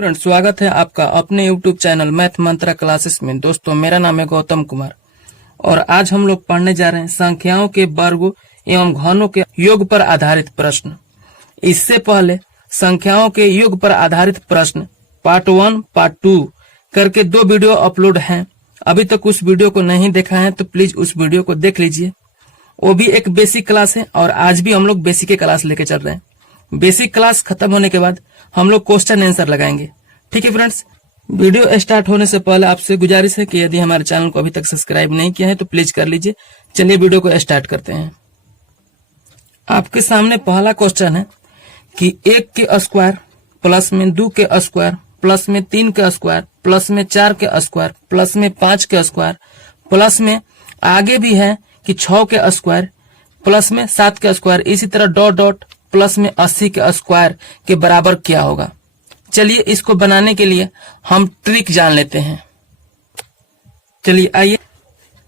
Friends, स्वागत है आपका अपने YouTube चैनल मैथ मंत्रा क्लासेस में। दोस्तों, मेरा नाम है गौतम कुमार और आज हम लोग पढ़ने जा रहे हैं संख्याओं के वर्गों एवं घनों के योग पर आधारित प्रश्न। इससे पहले संख्याओं के योग पर आधारित प्रश्न पार्ट 1 पार्ट 2 करके 2 वीडियो अपलोड हैं। अभी तक उस वीडियो को नहीं देखा है तो प्लीज उस वीडियो को देख लीजिए। वो भी एक बेसिक क्लास है और आज भी हम लोग बेसिक की क्लास लेके चल रहे हैं। बेसिक क्लास खत्म होने के बाद हम लोग क्वेश्चन आंसर लगाएंगे। ठीक है फ्रेंड्स, वीडियो स्टार्ट होने से पहले आपसे गुजारिश है कि यदि हमारे चैनल को अभी तक सब्सक्राइब नहीं किया है तो प्लीज कर लीजिए। चलिए वीडियो को स्टार्ट करते हैं। आपके सामने पहला क्वेश्चन है कि 1 के स्क्वायर प्लस में 2 के स्क्वायर प्लस में 3 के स्क्वायर प्लस में 4 के स्क्वायर प्लस में 5 के स्क्वायर प्लस में आगे भी है कि 6 के स्क्वायर प्लस में 7 के स्क्वायर, इसी तरह डॉट डॉट प्लस में 80 के स्क्वायर के बराबर क्या होगा। चलिए इसको बनाने के लिए हम ट्रिक जान लेते हैं। चलिए आइए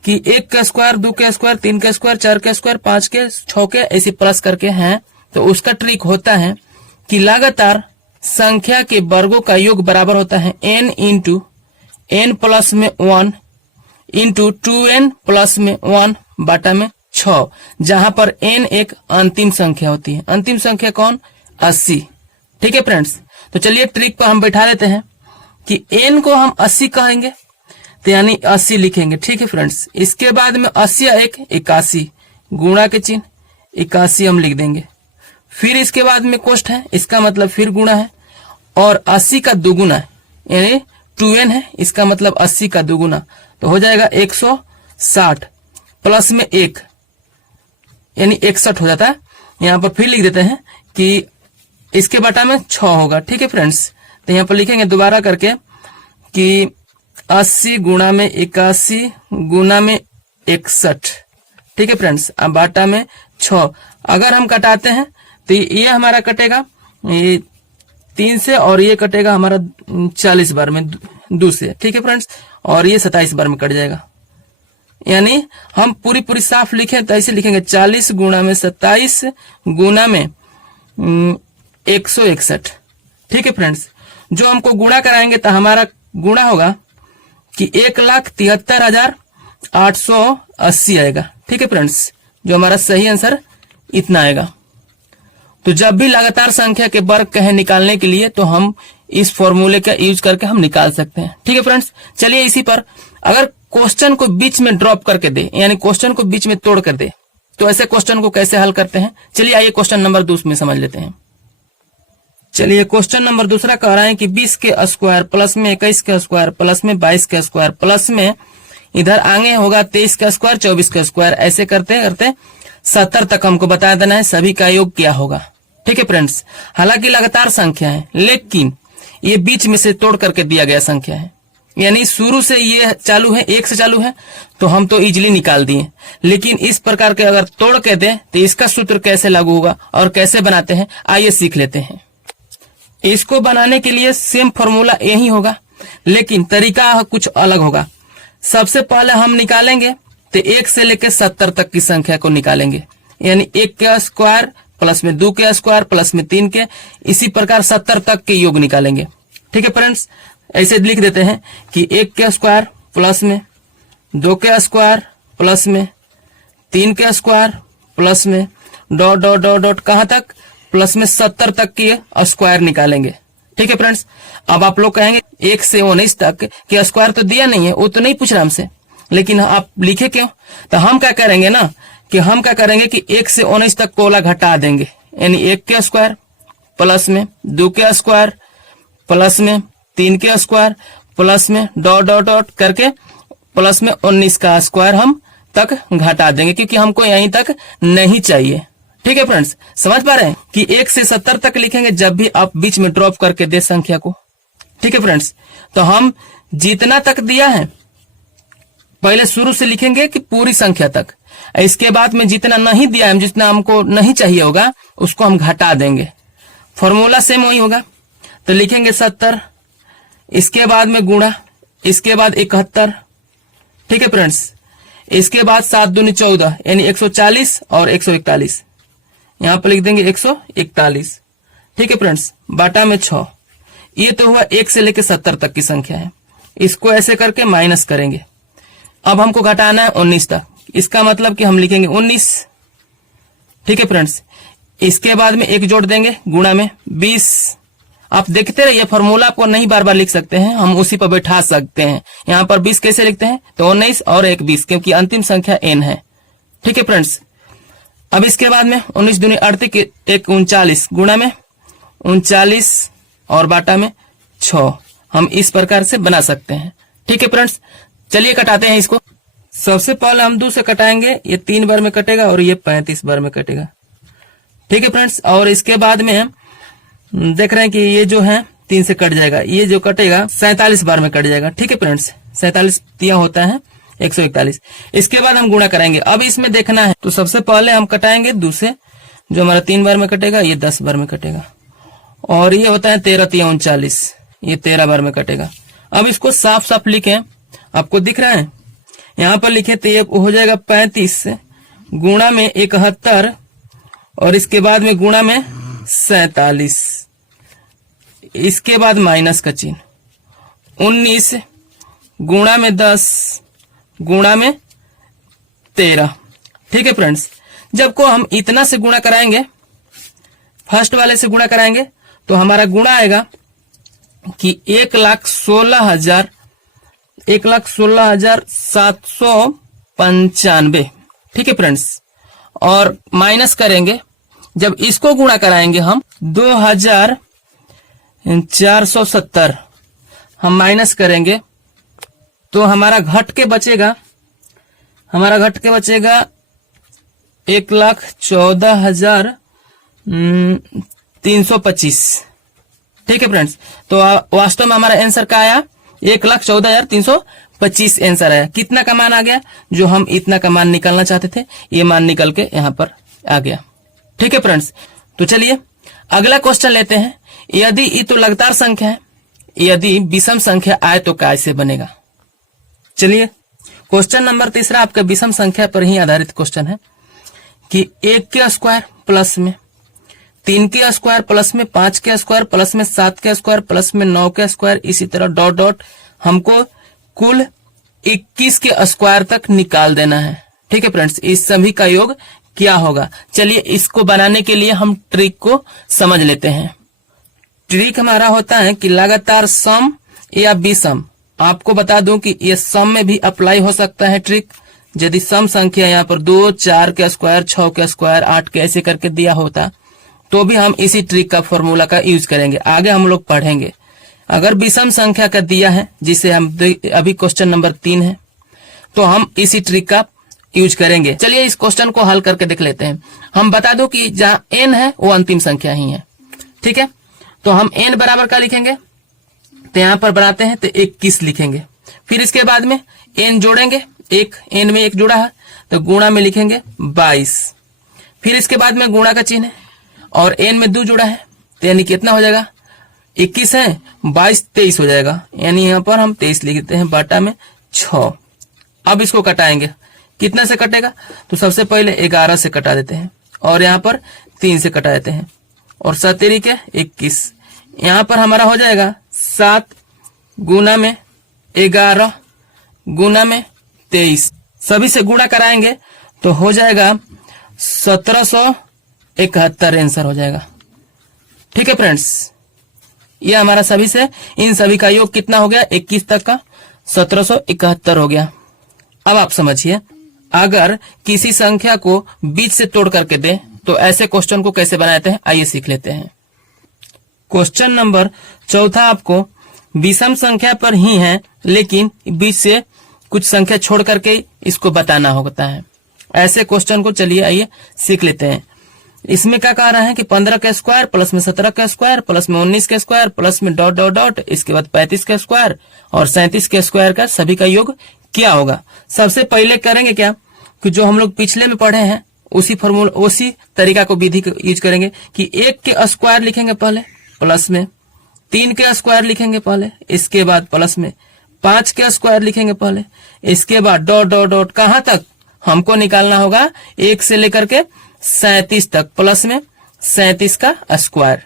कि 1 का स्क्वायर 2 के स्क्वायर 3 के स्क्वायर 4 के स्क्वायर 5 के 6 के ऐसे प्लस करके हैं, तो उसका ट्रिक होता है कि लगातार संख्या के वर्गों का योग बराबर होता है n इंटू n प्लस में 1 इंटू 2n प्लस में 1 बटा में 6, जहां पर n एक अंतिम संख्या होती है। अंतिम संख्या कौन? 80। ठीक है फ्रेंड्स, तो चलिए ट्रिक पर हम बैठा लेते हैं कि n को हम 80 कहेंगे तो यानी 80 लिखेंगे। ठीक है फ्रेंड्स, इसके बाद में 80 या 1 81, गुणा के चिन्ह 81 हम लिख देंगे। फिर इसके बाद में कोष्ठ है, इसका मतलब फिर गुणा है, और 80 का दुगुना है यानी 2n है, इसका मतलब 80 का दुगुना, तो हो जाएगा 160 प्लस में 1 यानी 61 हो जाता है। यहाँ पर फिर लिख देते हैं कि इसके बटा में 6 होगा। ठीक है फ्रेंड्स, तो यहाँ पर लिखेंगे दोबारा करके कि 80 गुणा में 81 गुणा में 61। ठीक है फ्रेंड्स, अब बाटा में 6 अगर हम कटाते हैं तो ये हमारा कटेगा ये 3 से और ये कटेगा हमारा 40 बार में 2 से। ठीक है फ्रेंड्स, और ये 27 बार में कट जाएगा। यानी हम पूरी साफ लिखें तो ऐसे लिखेंगे 40 गुणा में 27 गुणा में 161। ठीक है फ्रेंड्स, जो हमको गुणा कराएंगे तो हमारा गुणा होगा कि 1,73,880 आएगा। ठीक है फ्रेंड्स, जो हमारा सही आंसर इतना आएगा। तो जब भी लगातार संख्या के वर्ग कहें निकालने के लिए तो हम इस फॉर्मूले का यूज करके हम निकाल सकते हैं। ठीक है फ्रेंड्स, चलिए इसी पर अगर क्वेश्चन को बीच में ड्रॉप करके दे यानी क्वेश्चन को बीच में तोड़ कर दे तो ऐसे क्वेश्चन को कैसे हल करते हैं, चलिए आइए क्वेश्चन नंबर 2 में समझ लेते हैं। चलिए क्वेश्चन नंबर 2 कह रहा है कि 20 के स्क्वायर प्लस में 21 के स्क्वायर प्लस में 22 के स्क्वायर प्लस में इधर आगे होगा 23 का स्क्वायर 24 का स्क्वायर, ऐसे करते करते 70 तक हमको बता देना है सभी का योग क्या होगा। ठीक है फ्रेंड्स, हालांकि लगातार संख्या है लेकिन ये बीच में से तोड़ करके दिया गया संख्या है, यानी शुरू से ये चालू है 1 से चालू है तो हम तो इजीली निकाल दिए, लेकिन इस प्रकार के अगर तोड़ के दें तो इसका सूत्र कैसे लागू होगा और कैसे बनाते हैं आइए सीख लेते हैं। इसको बनाने के लिए सेम फॉर्मूला यही होगा लेकिन तरीका कुछ अलग होगा। सबसे पहले हम निकालेंगे तो 1 से लेकर 70 तक की संख्या को निकालेंगे, यानी 1 के स्क्वायर प्लस में 2 के स्क्वायर प्लस में 3 के, इसी प्रकार 70 तक के योग निकालेंगे। ठीक है फ्रेंड्स, ऐसे लिख देते हैं कि 1 के स्क्वायर प्लस में 2 के स्क्वायर प्लस में 3 के स्क्वायर प्लस में डॉट डॉट डॉट डॉट कहां तक प्लस में 70 तक के स्क्वायर निकालेंगे। ठीक है फ्रेंड्स, अब आप लोग कहेंगे 1 से 19 तक के स्क्वायर तो दिया नहीं है, वो तो नहीं पूछ रहा हमसे, लेकिन आप लिखे क्यों? तो हम क्या करेंगे ना कि हम क्या करेंगे कि 1 से 19 तक कोला घटा देंगे, यानी 1 के स्क्वायर प्लस में 2 के स्क्वायर प्लस में 3 के स्क्वायर प्लस में डॉट डॉट डॉट करके प्लस में 19 का स्क्वायर हम तक घटा देंगे, क्योंकि हमको यहीं तक नहीं चाहिए। ठीक है फ्रेंड्स, समझ पा रहे हैं कि 1 से 70 तक लिखेंगे जब भी आप बीच में ड्रॉप करके दे संख्या को। ठीक है फ्रेंड्स, तो हम जितना तक दिया है पहले शुरू से लिखेंगे कि पूरी संख्या तक, इसके बाद में जितना नहीं दिया है जितना हमको नहीं चाहिए होगा उसको हम घटा देंगे। फॉर्मूला सेम वही होगा, तो लिखेंगे 70, इसके बाद में गुणा, इसके बाद 71। ठीक है फ्रेंड्स, इसके बाद 7 दूनी 14 यानी 140 और 141, यहाँ पर लिख देंगे 141। ठीक है फ्रेंड्स, बाटा में 6, ये तो हुआ 1 से लेकर 70 तक की संख्या है, इसको ऐसे करके माइनस करेंगे। अब हमको घटाना है 19 तक, इसका मतलब कि हम लिखेंगे 19। ठीक है फ्रेंड्स, इसके बाद में एक जोड़ देंगे गुणा में 20। आप देखते रहिए, फॉर्मूला आपको नहीं बार बार लिख सकते हैं, हम उसी पर बैठा सकते हैं। यहाँ पर 20 कैसे लिखते हैं, तो 19 और 1 20, क्योंकि अंतिम संख्या n है। ठीक है फ्रेंड्स, अब इसके बाद में 19 दूनी 38, 1 39 गुणा में 39 और बाटा में 6, हम इस प्रकार से बना सकते हैं। ठीक है फ्रेंड्स, चलिए कटाते हैं इसको। सबसे पहले हम 2 से कटाएंगे, ये 3 बार में कटेगा और ये 35 बार में कटेगा। ठीक है फ्रेंड्स, और इसके बाद में हम देख रहे हैं कि ये जो है 3 से कट जाएगा, ये जो कटेगा 47 बार में कट जाएगा। ठीक है फ्रेंड्स, 47 तिया होता है 141। इसके बाद हम गुणा करेंगे। अब इसमें देखना है, तो सबसे पहले हम कटाएंगे 2 से, जो हमारा 3 बार में कटेगा, ये 10 बार में कटेगा। और ये होता है 13 तिया 39, ये 13 बार में कटेगा। अब इसको साफ साफ लिखें, आपको दिख रहा है, यहाँ पर लिखे तो ये हो जाएगा 35 गुणा में 71 और इसके बाद में गुणा में 47, इसके बाद माइनस का चिन्ह, 19 गुणा में 10 गुणा में 13। ठीक है फ्रेंड्स, जब को हम इतना से गुणा कराएंगे, फर्स्ट वाले से गुणा कराएंगे, तो हमारा गुणा आएगा कि 1,16,795। ठीक है फ्रेंड्स, और माइनस करेंगे, जब इसको गुणा कराएंगे हम 2,470 हम माइनस करेंगे, तो हमारा घट के बचेगा 1,14,325। ठीक है फ्रेंड्स, तो वास्तव में हमारा आंसर क्या आया, 1,14,325 आंसर आया। कितना का मान आ गया, जो हम इतना का मान निकालना चाहते थे, ये मान निकल के यहाँ पर आ गया। ठीक है फ्रेंड्स, तो चलिए अगला क्वेश्चन लेते हैं। यदि ये तो लगातार संख्या है, यदि विषम संख्या आए तो कैसे बनेगा। चलिए क्वेश्चन नंबर 3 आपका विषम संख्या पर ही आधारित क्वेश्चन है कि 1 के स्क्वायर प्लस में 3 के स्क्वायर प्लस में 5 के स्क्वायर प्लस में 7 के स्क्वायर प्लस में 9 के स्क्वायर, इसी तरह डॉट डॉट हमको कुल 21 के स्क्वायर तक निकाल देना है। ठीक है फ्रेंड्स, इस सभी का योग क्या होगा। चलिए इसको बनाने के लिए हम ट्रिक को समझ लेते हैं। ट्रिक हमारा होता है कि लगातार सम या विषम। आपको बता दूं कि ये सम में भी अप्लाई हो सकता है ट्रिक। यदि सम संख्या यहाँ पर 2, 4 के स्क्वायर, 6 के स्क्वायर, 8 के ऐसे करके दिया होता, तो भी हम इसी ट्रिक का फॉर्मूला का यूज करेंगे। आगे हम लोग पढ़ेंगे। अगर विषम संख्या का दिया है, जिसे हम अभी क्वेश्चन नंबर 3 है, तो हम इसी ट्रिक का यूज करेंगे। चलिए इस क्वेश्चन को हल करके देख लेते हैं। हम बता दो कि जहाँ n है वो अंतिम संख्या ही है। ठीक है, तो हम n बराबर का लिखेंगे, तो यहाँ पर बनाते हैं तो 21 लिखेंगे। फिर इसके बाद में n जोड़ेंगे, एक n में 1 जुड़ा है तो गुणा में लिखेंगे 22। फिर इसके बाद में गुणा का चिन्ह है और n में 2 जुड़ा है, तो यानी कितना हो जाएगा, 21 है 22 23 हो जाएगा, यानी यहाँ पर हम 23 लिखते हैं बाटा में 6। अब इसको कटाएंगे, कितना से कटेगा, तो सबसे पहले 11 से कटा देते हैं और यहाँ पर 3 से कटा देते हैं और 7 के 21। यहाँ पर हमारा हो जाएगा 7 गुना में 11 गुना में 23। सभी से गुणा कराएंगे तो हो जाएगा 1771 आंसर हो जाएगा। ठीक है फ्रेंड्स, ये हमारा सभी से इन सभी का योग कितना हो गया, 21 तक का 1771 हो गया। अब आप समझिए, अगर किसी संख्या को बीच से तोड़ करके दे तो ऐसे क्वेश्चन को कैसे बनाते हैं, आइए सीख लेते हैं। क्वेश्चन नंबर 4 आपको विषम संख्या पर ही है, लेकिन बीच से कुछ संख्या छोड़ करके इसको बताना होता है। ऐसे क्वेश्चन को चलिए आइए सीख लेते हैं। इसमें क्या कह रहा है कि 15 का स्क्वायर प्लस में 17 का स्क्वायर प्लस में 19 का स्क्वायर प्लस में डॉट डॉट डॉट, इसके बाद 35 का स्क्वायर और 37 के स्क्वायर का सभी का योग क्या होगा। सबसे पहले करेंगे क्या कि जो हम लोग पिछले में पढ़े हैं उसी फॉर्मूला, उसी तरीका को विधि को यूज करेंगे कि 1 के स्क्वायर लिखेंगे पहले, प्लस में 3 के स्क्वायर लिखेंगे पहले, इसके बाद प्लस में 5 के स्क्वायर लिखेंगे पहले, इसके बाद डॉट डॉट डॉट, कहां तक हमको निकालना होगा, 1 से लेकर के 37 तक, प्लस में 37 का स्क्वायर।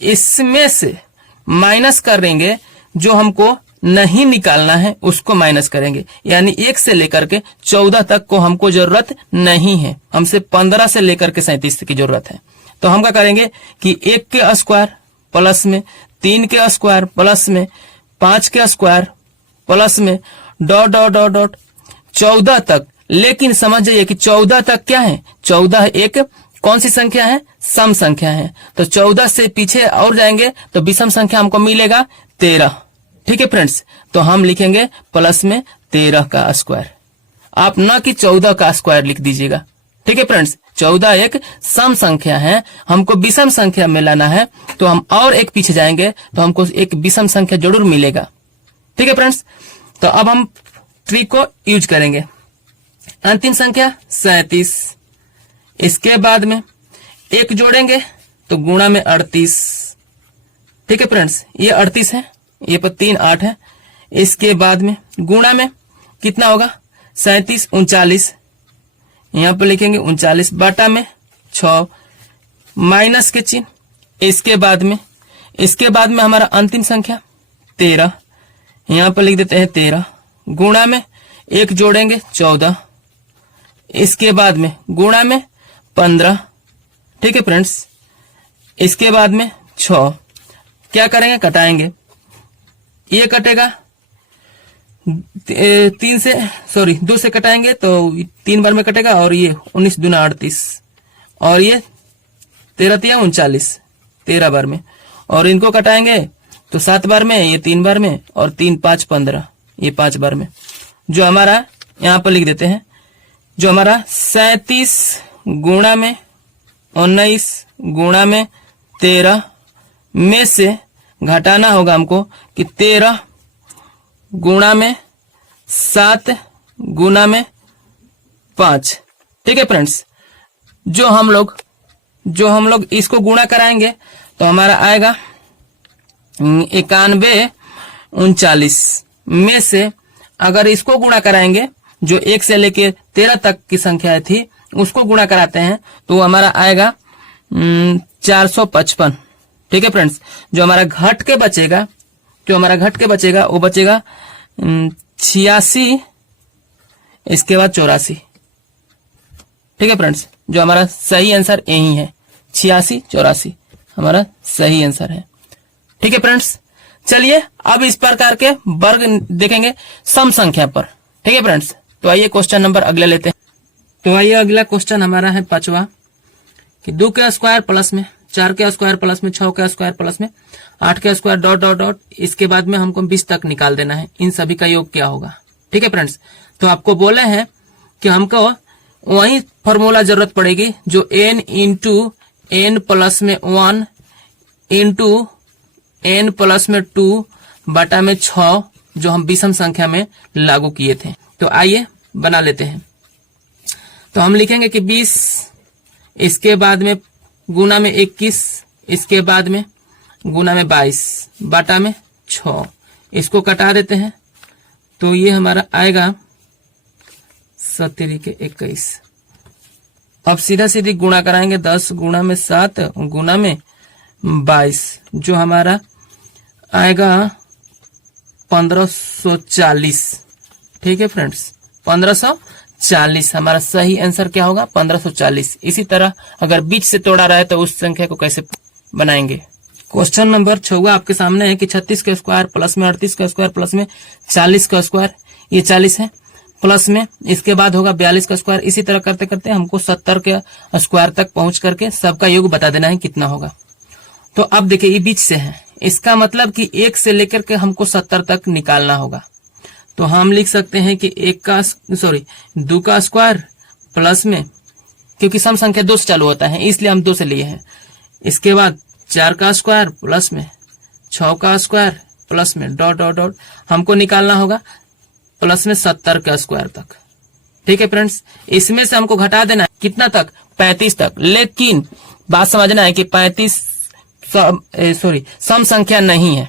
इसमें से माइनस करेंगे, जो हमको नहीं निकालना है उसको माइनस करेंगे। यानी 1 से लेकर के 14 तक को हमको जरूरत नहीं है, हमसे 15 से लेकर के 37 की जरूरत है। तो हम क्या करेंगे कि 1 के स्क्वायर प्लस में 3 के स्क्वायर प्लस में 5 के स्क्वायर प्लस में डॉट डॉट डॉट डॉट 14 तक। लेकिन समझ जाइए कि 14 तक क्या है, 14 एक कौन सी संख्या है, सम संख्या है। तो 14 से पीछे और जाएंगे तो विषम संख्या हमको मिलेगा 13। ठीक है फ्रेंड्स, तो हम लिखेंगे प्लस में 13 का स्क्वायर। आप न कि 14 का स्क्वायर लिख दीजिएगा। ठीक है फ्रेंड्स, 14 एक सम संख्या है, हमको विषम संख्या में लाना है, तो हम और एक पीछे जाएंगे तो हमको एक विषम संख्या जरूर मिलेगा। ठीक है फ्रेंड्स, तो अब हम ट्रिक को यूज करेंगे। अंतिम संख्या 37, इसके बाद में 1 जोड़ेंगे तो गुणा में 38। ठीक है फ्रेंड्स, ये 38 है, ये पर 3 8 है। इसके बाद में गुणा में कितना होगा, 37 39, यहां पर लिखेंगे 39 बटा में 6 माइनस के चिन्ह। इसके बाद में हमारा अंतिम संख्या 13, यहां पर लिख देते हैं 13 गुणा में 1 जोड़ेंगे 14, इसके बाद में गुणा में 15। ठीक है फ्रेंड्स, इसके बाद में 6 क्या करेंगे, कटाएंगे। ये कटेगा 2 से कटाएंगे तो 3 बार में कटेगा, और ये 19 दूना 38, और ये 13 39 13 बार में, और इनको कटाएंगे तो 7 बार में, ये 3 बार में, और 3 5 15 ये 5 बार में। जो हमारा यहाँ पर लिख देते हैं, जो हमारा 37 गुणा में 19 गुणा में 13 में से घटाना होगा हमको कि 13 गुणा में 7 गुणा में 5। ठीक है फ्रेंड्स, जो हम लोग इसको गुणा कराएंगे तो हमारा आएगा 91 39 में से अगर इसको गुणा कराएंगे, जो 1 से लेके 13 तक की संख्या थी उसको गुणा कराते हैं तो हमारा आएगा 455। ठीक है फ्रेंड्स, जो हमारा घट के बचेगा वो बचेगा 86, इसके बाद 84। ठीक है फ्रेंड्स, जो हमारा सही आंसर यही है, 86 84 हमारा सही आंसर है। ठीक है फ्रेंड्स, चलिए अब इस प्रकार के वर्ग देखेंगे सम संख्या पर। ठीक है फ्रेंड्स, तो आइए क्वेश्चन नंबर अगले लेते हैं। तो आइए अगला क्वेश्चन हमारा है 5वां कि 2 के स्क्वायर प्लस में 4 के स्क्वायर प्लस में 6 के स्क्वायर प्लस में 8 के स्क्वायर डॉट डॉट डॉट, इसके बाद में हमको 20 तक निकाल देना है, इन सभी का योग क्या होगा। ठीक है फ्रेंड्स, तो आपको बोले हैं कि हमको वही फॉर्मूला जरूरत पड़ेगी जो n इंटू n प्लस में 1 इंटू n प्लस में 2 बटा में 6 जो हम विषम संख्या में लागू किए थे। तो आइए बना लेते हैं। तो हम लिखेंगे कि 20, इसके बाद में गुना में 21, इसके बाद में गुना में 22 बटा में 6, इसको कटा देते हैं तो ये हमारा आएगा 17 के 21। अब सीधा सीधी गुणा कराएंगे, 10 गुणा में 7 गुना में 22 जो हमारा आएगा 1540। ठीक है फ्रेंड्स, 1540 हमारा सही आंसर क्या होगा, 1540। इसी तरह अगर बीच से तोड़ा रहे तो उस संख्या को कैसे बनाएंगे। क्वेश्चन नंबर 6 आपके सामने है कि 36 का स्क्वायर प्लस में 38 का स्क्वायर प्लस में 40 का स्क्वायर, ये 40 है प्लस में, इसके बाद होगा 42 का स्क्वायर। इसी तरह करते करते हमको 70 के स्क्वायर तक पहुंच करके सबका योग बता देना है कितना होगा। तो अब देखिए ये बीच से है, इसका मतलब कि 1 से लेकर के हमको 70 तक निकालना होगा। तो हम लिख सकते हैं कि 2 का स्क्वायर प्लस में, क्योंकि सम संख्या 2 से चालू होता है इसलिए हम 2 से लिए हैं। इसके बाद 4 का स्क्वायर प्लस में 6 का स्क्वायर प्लस में डॉट डॉट डॉट हमको निकालना होगा प्लस में 70 का स्क्वायर तक। ठीक है फ्रेंड्स, इसमें से हमको घटा देना है कितना तक, 35 तक। लेकिन बात समझना है कि 35 सम संख्या नहीं है।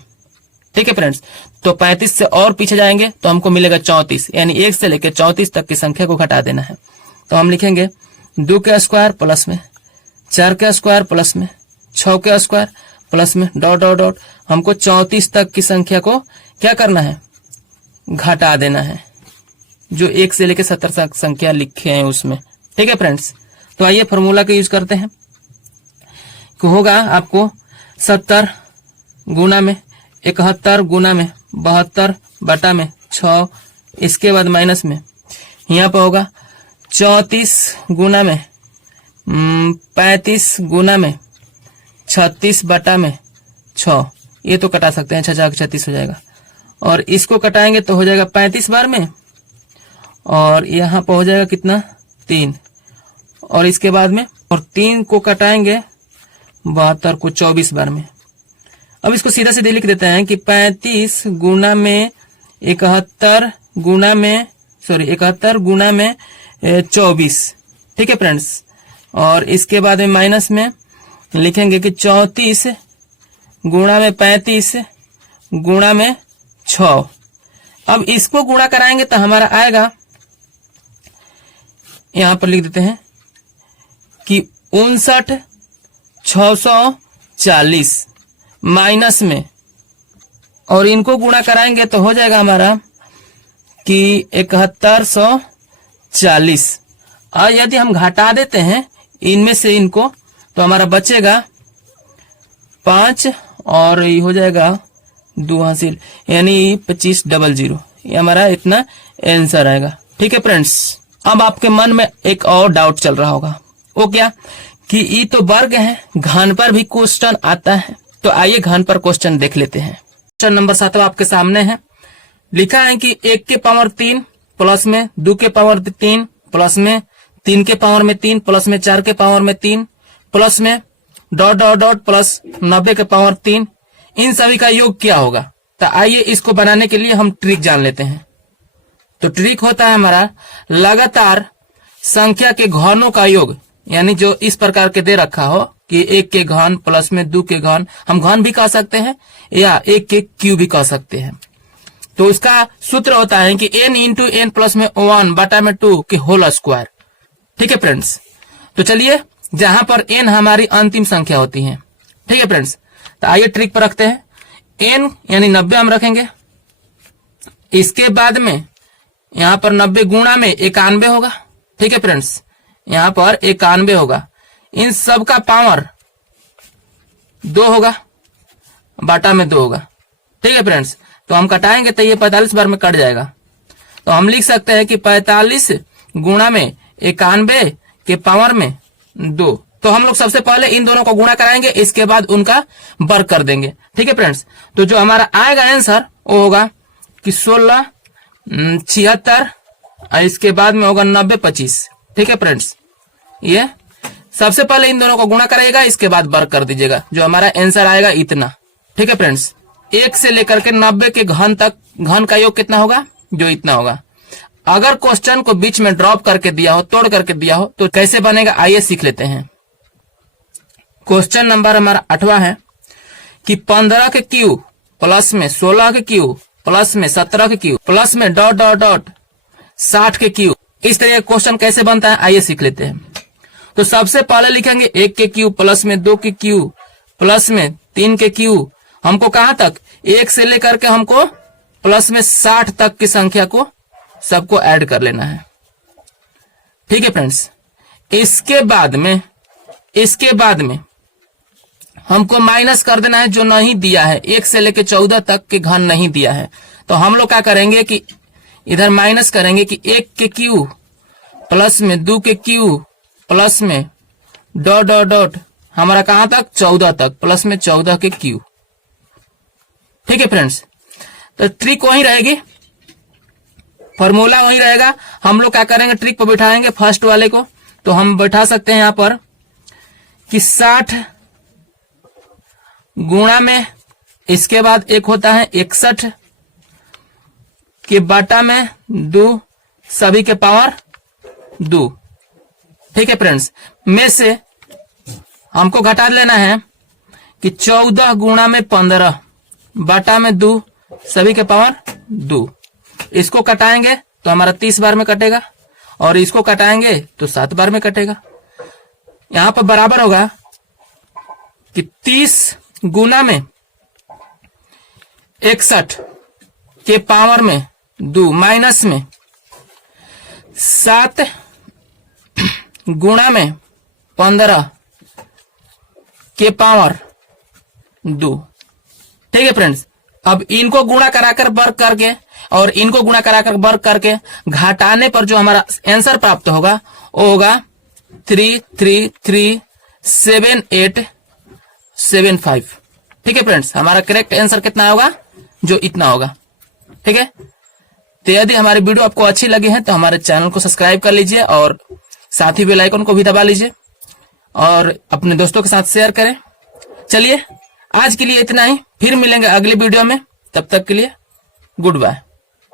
ठीक है फ्रेंड्स, तो 35 से और पीछे जाएंगे तो हमको मिलेगा 34, यानी 1 से लेकर 34 तक की संख्या को घटा देना है। तो हम लिखेंगे 2 के स्क्वायर प्लस में 4 के स्क्वायर प्लस में 6 के स्क्वायर प्लस में डॉट डॉट डॉट हमको 34 तक की संख्या को क्या करना है, घटा देना है, जो 1 से लेकर 70 तक संख्या लिखे हैं उसमें। ठीक है फ्रेंड्स, तो आइए फॉर्मूला का यूज करते हैं। होगा आपको 70 गुना में 71 गुना में 72 बटा में 6, इसके बाद माइनस में यहाँ पर होगा 34 गुना में 35 गुना में 36 बटा में 6, ये तो कटा सकते हैं, 6 36 हो जाएगा, और इसको कटाएंगे तो हो जाएगा 35 बार में, और यहाँ पर हो जाएगा कितना 3, और इसके बाद में और 3 को कटाएंगे 72 को 24 बार में। अब इसको सीधा सीधे लिख देते हैं कि 35 गुना में 71 गुना में 24। ठीक है फ्रेंड्स, और इसके बाद में माइनस में लिखेंगे कि 34 गुणा में 35 गुणा में 6। अब इसको गुणा कराएंगे तो हमारा आएगा, यहां पर लिख देते हैं कि 59,640 माइनस में, और इनको गुणा कराएंगे तो हो जाएगा हमारा कि 7140। और यदि हम घटा देते हैं इनमें से इनको तो हमारा बचेगा 5, और ये हो जाएगा 2 हासिल, यानी 2500। ये हमारा इतना आंसर आएगा। ठीक है फ्रेंड्स, अब आपके मन में एक और डाउट चल रहा होगा, वो क्या कि ये तो वर्ग है, घन पर भी क्वेश्चन आता है। तो आइए घन पर क्वेश्चन देख लेते हैं। क्वेश्चन नंबर 7 आपके सामने है। लिखा है कि 1 के पावर 3 प्लस में 2 के पावर 3 प्लस में 3 के पावर में 3 प्लस में 4 के पावर में 3 प्लस में ... प्लस 90 के पावर 3, इन सभी का योग क्या होगा। तो आइए इसको बनाने के लिए हम ट्रिक जान लेते हैं। तो ट्रिक होता है हमारा लगातार संख्या के घनों का योग, यानी जो इस प्रकार के दे रखा हो कि 1 के घन प्लस में 2 के घन, हम घन भी कह सकते हैं या 1 के क्यूब भी कह सकते हैं। तो उसका सूत्र होता है कि n इंटू n प्लस में 1 बटा में 2 के होल स्क्वायर। ठीक है फ्रेंड्स, तो चलिए जहां पर n हमारी अंतिम संख्या होती है। ठीक है फ्रेंड्स, तो आइए ट्रिक पर रखते हैं। n यानी 90 हम रखेंगे, इसके बाद में यहां पर 90 गुणा में 91 होगा। ठीक है फ्रेंड्स, यहां पर 91 होगा, इन सब का पावर 2 होगा, बटा में 2 होगा। ठीक है फ्रेंड्स, तो हम कटाएंगे तो ये 45 बार में कट जाएगा। तो हम लिख सकते हैं कि 45 गुणा में 91 के पावर में 2। तो हम लोग सबसे पहले इन दोनों को गुणा कराएंगे, इसके बाद उनका वर्ग कर देंगे। ठीक है फ्रेंड्स, तो जो हमारा आएगा आंसर वो होगा कि 1676, इसके बाद में होगा 90 25। ठीक है फ्रेंड्स, ये सबसे पहले इन दोनों को गुणा करेगा, इसके बाद वर्ग कर दीजिएगा, जो हमारा आंसर आएगा इतना। ठीक है फ्रेंड्स, 1 से लेकर के 90 के घन तक, घन का योग कितना होगा, जो इतना होगा। अगर क्वेश्चन को बीच में ड्रॉप करके दिया हो, तोड़ करके दिया हो, तो कैसे बनेगा आइए सीख लेते हैं। क्वेश्चन नंबर हमारा 8वां है कि 15 के क्यूब प्लस में 16 के क्यूब प्लस में 17 के क्यूब प्लस में ... 60 के क्यूब, इस तरह का क्वेश्चन कैसे बनता है आइए सीख लेते हैं। तो सबसे पहले लिखेंगे 1 के क्यूब प्लस में 2 के क्यूब प्लस में 3 के क्यूब, हमको कहां तक 1 से लेकर के हमको प्लस में 60 तक की संख्या को सबको ऐड कर लेना है। ठीक है फ्रेंड्स, इसके बाद में हमको माइनस कर देना है जो नहीं दिया है, 1 से लेकर 14 तक के घन नहीं दिया है। तो हम लोग क्या करेंगे कि इधर माइनस करेंगे कि 1 के क्यूब प्लस में 2 के क्यूब प्लस में ... हमारा कहां तक 14 तक, प्लस में 14 के क्यूब। ठीक है फ्रेंड्स, तो ट्रिक वही रहेगी, फॉर्मूला वही रहेगा। हम लोग क्या करेंगे, ट्रिक पर बिठाएंगे फर्स्ट वाले को। तो हम बैठा सकते हैं यहां पर कि 60 गुणा में, इसके बाद एक होता है 61 के बटा में 2 सभी के पावर 2। ठीक है फ्रेंड्स, में से हमको घटा लेना है कि 14 गुणा में 15 बटा में 2 सभी के पावर 2। इसको कटाएंगे तो हमारा 30 बार में कटेगा, और इसको कटाएंगे तो 7 बार में कटेगा। यहां पर बराबर होगा कि 30 गुना में 61 के पावर में 2 माइनस में 7 गुणा में 15 के पावर 2। ठीक है फ्रेंड्स, अब इनको गुणा कराकर वर्ग करके और इनको गुणा कराकर वर्ग करके घटाने पर जो हमारा आंसर प्राप्त होगा वो होगा 3337875। ठीक है फ्रेंड्स, हमारा करेक्ट आंसर कितना होगा? जो इतना होगा। ठीक है, तो यदि हमारी वीडियो आपको अच्छी लगी है तो हमारे चैनल को सब्सक्राइब कर लीजिए और साथ ही बेल आइकन को भी दबा लीजिए और अपने दोस्तों के साथ शेयर करें। चलिए आज के लिए इतना ही, फिर मिलेंगे अगली वीडियो में। तब तक के लिए गुड बाय।